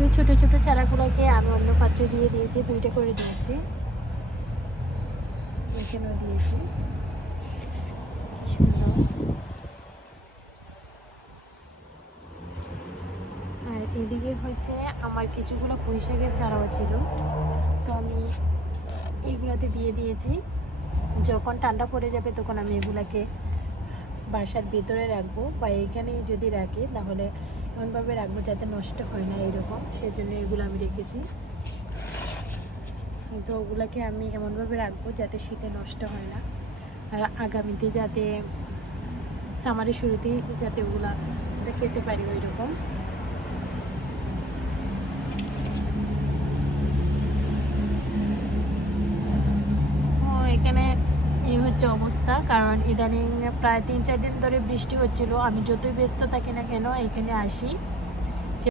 তো ছোট ছোট চারাগুলোকে আমি অন্য পাত্রে দিয়ে দিয়েছি, 2টা করে দিয়েছি, এখানেও দিয়েছি। সুন্দর। আর এদিকে হচ্ছে আমার কিছুগুলো পুঁই শাকের চারাও ছিল, তো আমি এইগুলাতে দিয়ে দিয়েছি। যখন ঠান্ডা পড়ে যাবে তখন আমি এগুলাকে বাসার ভিতরে রাখবো, বা এইখানেই যদি রাখি তাহলে এমনভাবে রাখবো যাতে নষ্ট হয় না, এরকম, সেজন্য এগুলো আমি রেখেছি। তো ওগুলাকে আমি এমনভাবে রাখবো যাতে শীতে নষ্ট হয় না, আর আগামীতে যাতে সামারের শুরুতেই যাতে ওগুলা খেতে পারি ওই রকম। এখানে এই হচ্ছে অবস্থা, কারণ ইদানিং প্রায় 3-4 দিন ধরে বৃষ্টি হচ্ছিল। আমি যতই ব্যস্ত থাকি না কেন এখানে আসি,